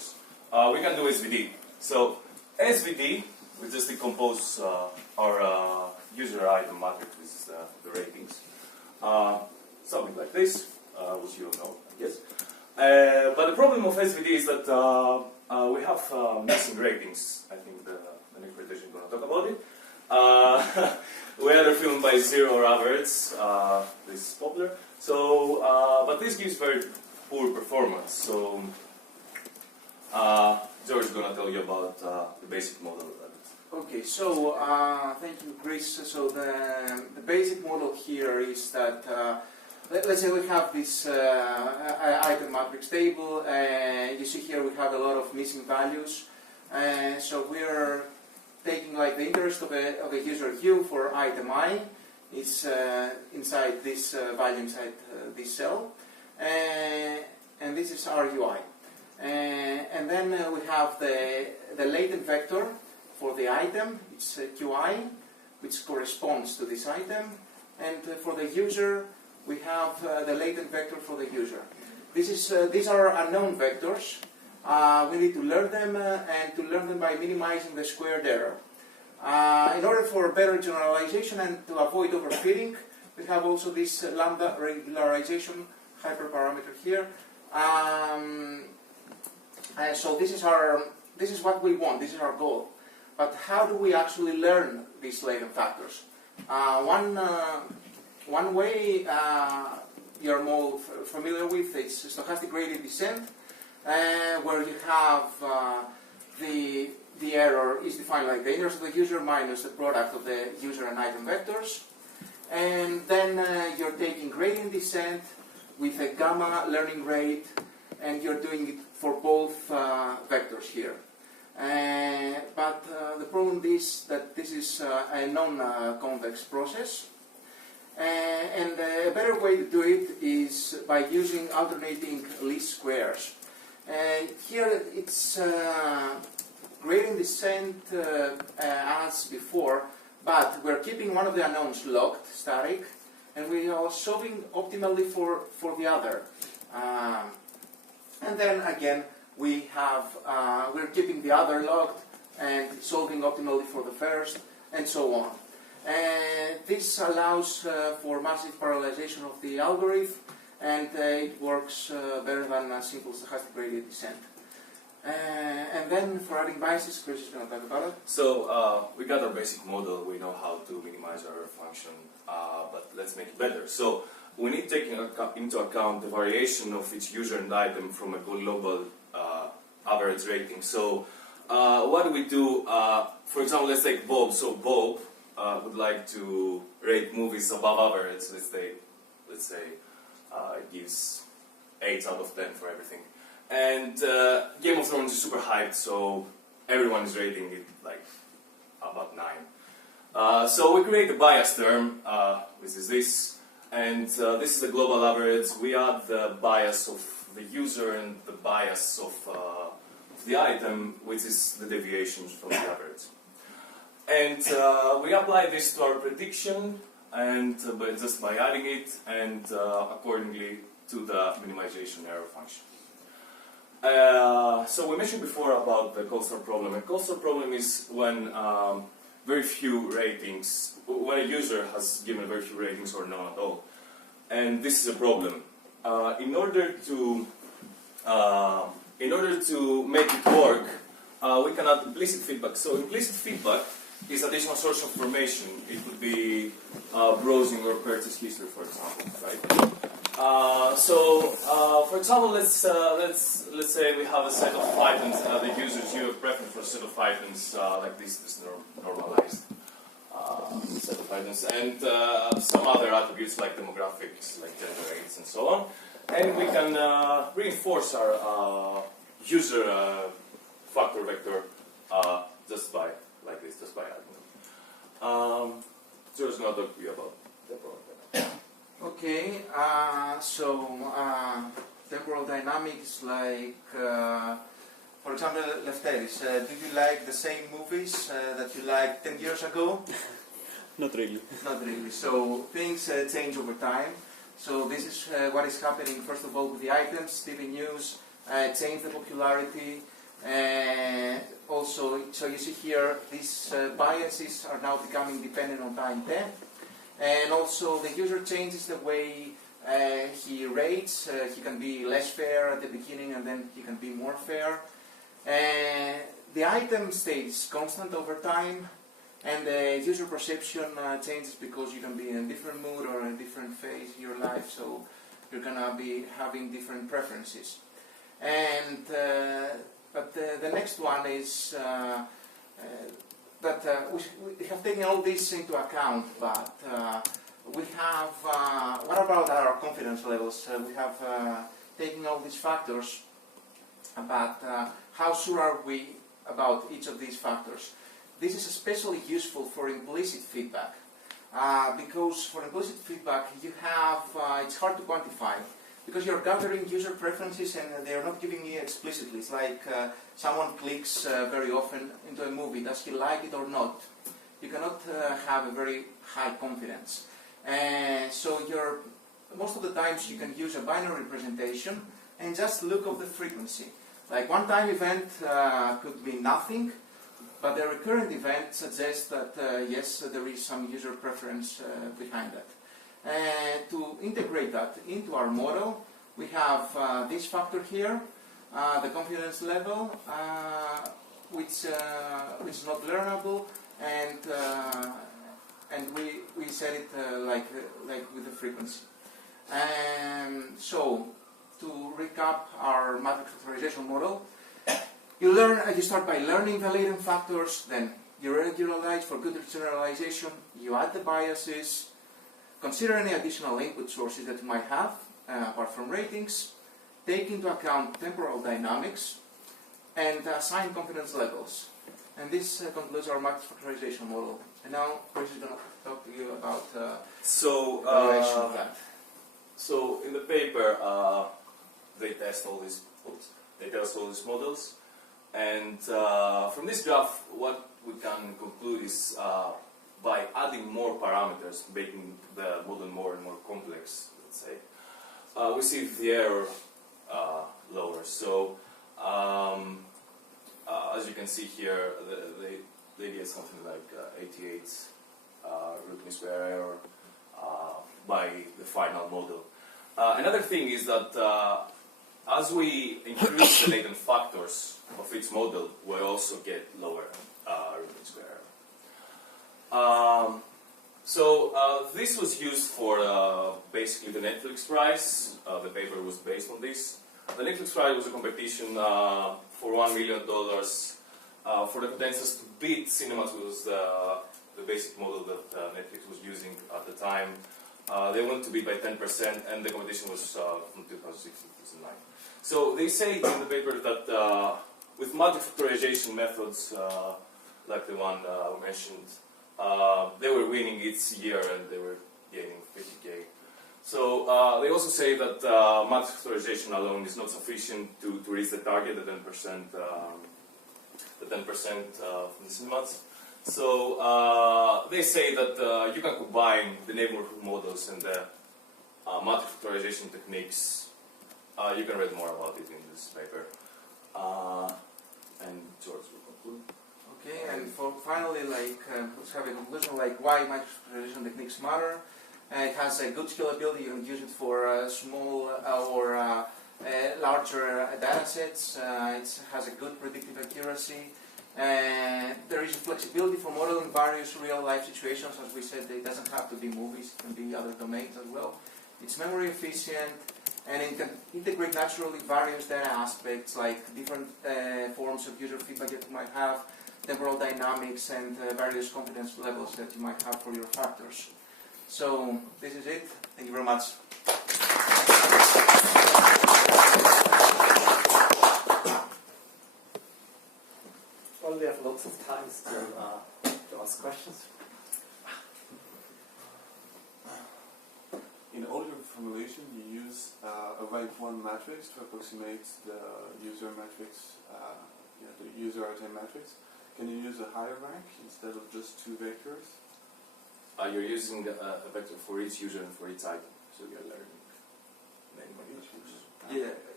factors, we can do SVD. So SVD, we just decompose our user item matrix with the ratings. Something like this, which you don't know, I guess. But the problem of SVD is that we have missing ratings. I think the next presentation is going to talk about it. We either fill by 0 or average. This is popular. So, but this gives very poor performance. So, George is going to tell you about the basic model of that. Okay, so thank you, Chris. So the basic model here is that let's say we have this item matrix table. You see here we have a lot of missing values. So we are taking like the interest of a user u for item I. It's inside this value inside this cell, and this is our UI. And then we have the latent vector for the item. It's QI, which corresponds to this item, and for the user we have the latent vector for the user. These are unknown vectors. We need to learn them, and to learn them by minimizing the squared error. In order for better generalization and to avoid overfitting, we have also this lambda regularization hyperparameter here. So this is what we want. This is our goal. But how do we actually learn these latent factors? One way you're more familiar with is stochastic gradient descent, where you have the error is defined like the inverse of the user minus the product of the user and item vectors. And then you're taking gradient descent with a gamma learning rate, and you're doing it for both vectors here. But the problem is that this is a non-convex process. And a better way to do it is by using alternating least squares. Here it's gradient descent as before, but we're keeping one of the unknowns locked, static, and we are solving optimally for the other. And then again, we're keeping the other locked and solving optimally for the first, and so on. This allows for massive parallelization of the algorithm, and it works better than a simple stochastic gradient descent. And then for adding biases, Chris is going to talk about it. So we got our basic model. We know how to minimize our function, but let's make it better. So we need to take into account the variation of each user and item from a global average rating. So what do we do? For example, let's take Bob. So Bob would like to rate movies above average. Let's say it gives 8 out of 10 for everything. And Game of Thrones is super hyped, so everyone is rating it like about 9. So we create a bias term, which is this, and this is the global average. We add the bias of the user and the bias of the item, which is the deviations from the average. And we apply this to our prediction, and just by adding it, and accordingly to the minimization error function. So we mentioned before about the cold start problem. A cold start problem is when very few ratings, when a user has given very few ratings or none at all. And this is a problem. In order to make it work, we can add implicit feedback. So implicit feedback is additional source of information. It could be browsing or purchase history, for example, right? For example, let's say we have a set of items. The users, you have preference for a set of items like this normalized set of items, and some other attributes like demographics, like gender rates, and so on. And we can reinforce our user factor vector just by adding them. George is going to talk to you about temporal dynamics. Okay, temporal dynamics, like, for example, Lefteris, do you like the same movies that you liked 10 years ago? Not really. Not really. So things change over time. So this is what is happening, first of all, with the items. TV news change the popularity. Also, so you see here, these biases are now becoming dependent on time 10. And also, the user changes the way he rates. He can be less fair at the beginning, and then he can be more fair. The item stays constant over time, and the user perception changes because you can be in a different mood or in a different phase in your life, so you're gonna be having different preferences. And but the next one is that we have taken all this into account, but we have, what about our confidence levels? We have taken all these factors, but how sure are we about each of these factors? This is especially useful for implicit feedback, because for implicit feedback you have, it's hard to quantify, because you're gathering user preferences and they're not giving you explicitly. It's like someone clicks very often into a movie, does he like it or not? You cannot have a very high confidence. So most of the times you can use a binary representation and just look at the frequency. Like one-time event could be nothing, but the recurrent event suggests that yes, there is some user preference behind that. To integrate that into our model, we have this factor here, the confidence level, which is not learnable, and we set it like with the frequency. So to recap our matrix factorization model, you start by learning the latent factors, then you generalize for good generalization, you add the biases, consider any additional input sources that you might have, apart from ratings, take into account temporal dynamics, and assign confidence levels. And this concludes our matrix factorization model. And now Chris is going to talk to you about evaluation of that. So in the paper, they test all these models, and from this graph, what we can conclude is by adding more parameters, making the model more and more complex, let's say, we see the error lower. So as you can see here, they get something like 88 root mean square error by the final model. Another thing is that as we increase the latent factors of each model, we also get lower root mean square error. This was used for basically the Netflix prize. The paper was based on this. The Netflix prize was a competition for $1 million for the contestants to beat Cinemas, which was the basic model that Netflix was using at the time. They wanted to beat by 10%, and the competition was from 2006 to 2009. So they say in the paper that with multi-factorization methods, like the one we mentioned, they were winning each year and they were gaining 50K. So they also say that multi-factorization alone is not sufficient to reach the target, the 10% from the cinemats. So they say that you can combine the neighborhood models and the multi-factorization techniques. You can read more about it in this paper. And George will conclude. Okay, and finally, let's have a conclusion, why multi-factorization techniques matter. It has a good scalability. You can use it for small or larger data sets. It has a good predictive accuracy. There is flexibility for modeling various real-life situations. As we said, it doesn't have to be movies, it can be other domains as well. It's memory efficient, and it can integrate naturally various data aspects, like different forms of user feedback that you might have, temporal dynamics, and various confidence levels that you might have for your factors. So this is it. Thank you very much. Well, we have lots of time still to ask questions. In all your formulation, you use a rank 1 matrix to approximate the user matrix, the user item matrix. Can you use a higher rank instead of just 2 vectors? You're using a vector for each user and for each item, so you're learning many vectors. Yeah.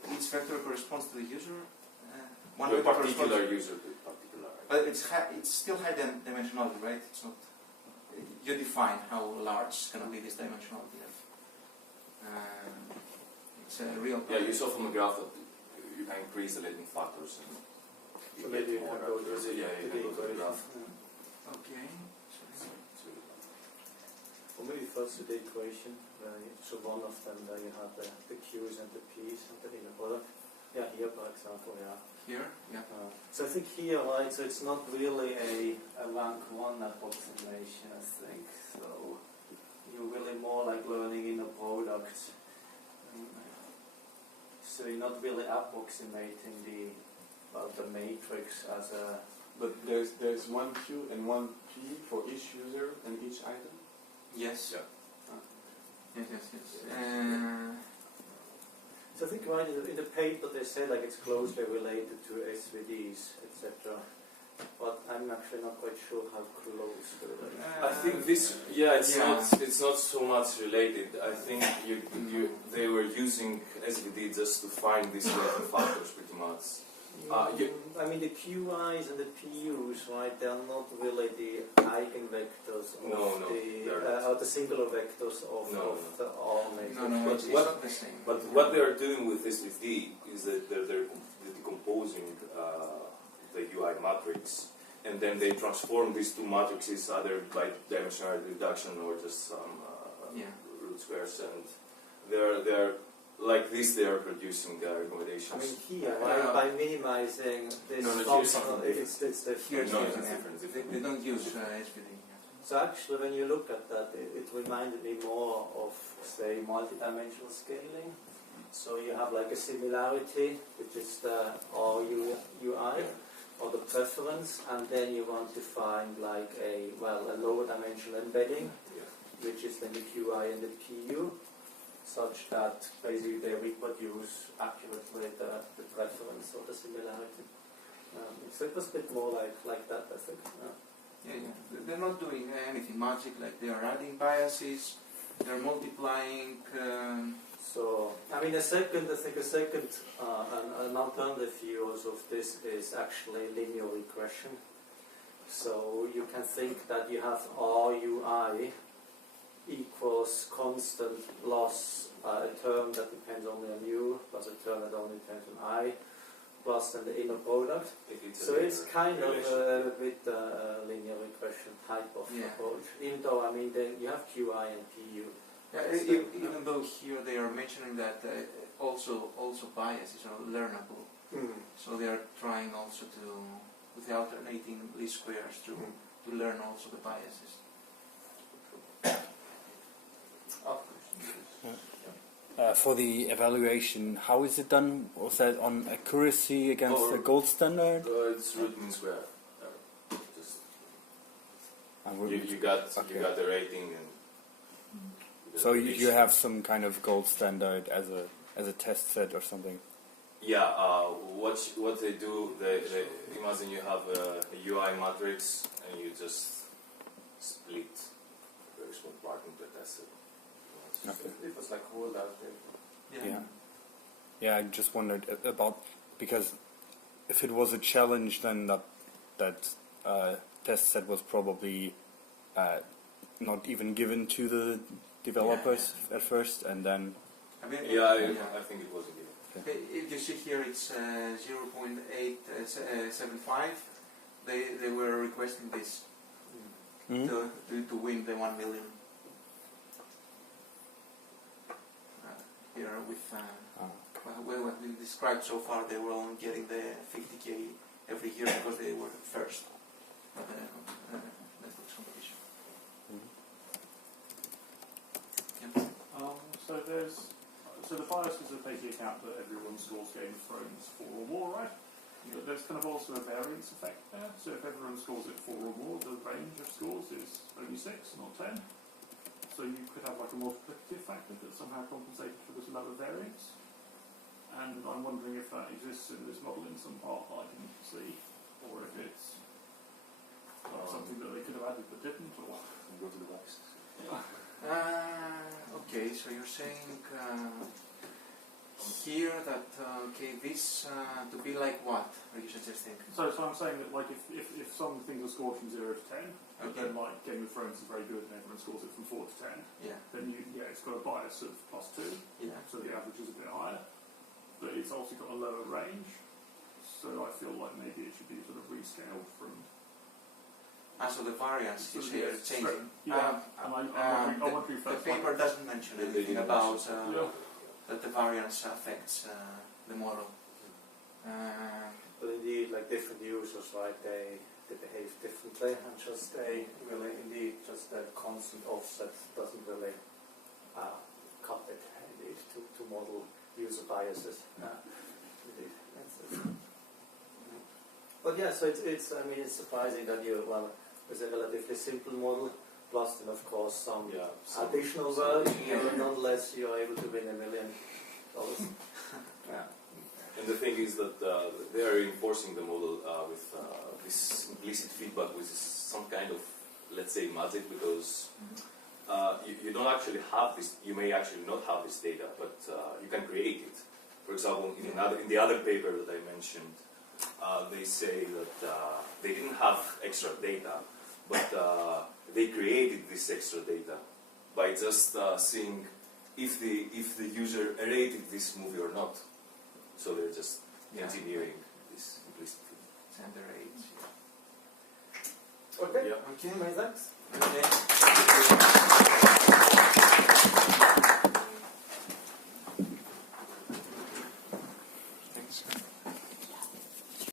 each vector corresponds to the user. One To a vector particular corresponds- user, to a particular. But it's still high dimensionality, right? It's not. You define how large is going to be this dimensionality. It's a real. Yeah, you saw from the graph that you can increase the latent factors and So maybe you more can go to accuracy. the, Yeah, you can go to the equation. graph. Okay. Or maybe first to the equation, so one of them where you have the Q's and the P's and the inner product. Yeah, here for example, yeah. Here, yeah. So I think here, right, so it's not really a rank 1 approximation, I think. So you're really more like learning in a product. So you're not really approximating the matrix as a... But there's one Q and one P for each user and each item? Yes. Yeah. Yes. So I think right in the paper they say like it's closely related to SVDs, etc. But I'm actually not quite sure how close related. I think this, it's not so much related. I think they were using SVD just to find these latent factors pretty much. I mean the QIs and the PUs, right? They are not really the eigenvectors of the singular vectors of the R matrix. No, it's not the same. But what they are doing with SVD is that they're decomposing the UI matrix, and then they transform these two matrices either by dimensionality reduction or just some root squares, and they're like this. They are producing their accommodations. I mean here, by minimizing this functional, it's the Here's No, different. it's different. They don't use SVD. So actually, when you look at that, it reminded me more of, say, multidimensional scaling. So you have like a similarity, which is the RUI, or the preference, and then you want to find like a lower dimensional embedding, which is then the QI and the PU, such that basically they reproduce accurately the preference or the similarity. So it was a bit more like that, I think. They're not doing anything magic, like they are adding biases, they're multiplying. So, I mean, an alternative view also of this is actually linear regression. So you can think that you have RUI equals constant plus a term that depends only on U, plus a term that only depends on I, plus then the inner product. So it's kind of a bit linear regression type of approach. Even though, I mean, you have QI and PU. Even though here they are mentioning that also biases are learnable. So they are trying also to, with the alternating least squares, to learn also the biases. For the evaluation, how is it done? Was that on accuracy against the gold standard? It's root mean square. You got the rating, and so you have some kind of gold standard as a test set or something. Yeah. What they do, they imagine you have a UI matrix, and you just split a very small part into a test set. Okay. It was like rolled out there. Yeah, I just wondered about, because if it was a challenge, then that test set was probably not even given to the developers at first, and then... I think it was given. Okay. If you see here, it's 0.875. They were requesting this to win the 1 million. Here with what we described so far, they were only getting the 50K every year because they were first at the Netflix competition. So the biases are taking account that everyone scores Game of Thrones 4 or more, right? But there's kind of also a variance effect there. So if everyone scores it 4 or more, the range of scores is only 6, not 10. So you could have like a multiplicative factor that somehow compensated for this lower variance. And I'm wondering if that exists in this model in some part that I didn't see, or if it's something that they could have added but didn't, or... Go to the box. Okay, so you're saying here that, okay, this to be like what are you suggesting? So I'm saying that like if some things are scored from 0 to 10, but Okay. then like Game of Thrones is very good and everyone scores it from 4 to 10, Yeah, then it's got a bias of +2, yeah. so the average is a bit higher, but it's also got a lower range. So I feel like maybe it should be sort of rescaled from. So the variance you say are changing. Yeah, and I wonder if The that's paper doesn't mention They anything didn't about mention that the variance affects the model. But indeed, like different users, right, they behave differently, and just just that constant offset doesn't really cut it, indeed, to model user biases. Indeed. But yeah, so it's I mean, it's surprising that there's a relatively simple model, plus then of course some additional work, nonetheless you are able to win $1 million. Yeah. And the thing is that they are reinforcing the model with this implicit feedback, which is some kind of, let's say, magic, because you don't actually have this. You may actually not have this data, but you can create it. For example, in the other paper that I mentioned, they say that they didn't have extra data, but they created this extra data by just seeing if the user rated this movie or not. So they're just engineering this implicit feedback. Gender age. Okay. Yeah. Okay. Many thanks. Okay.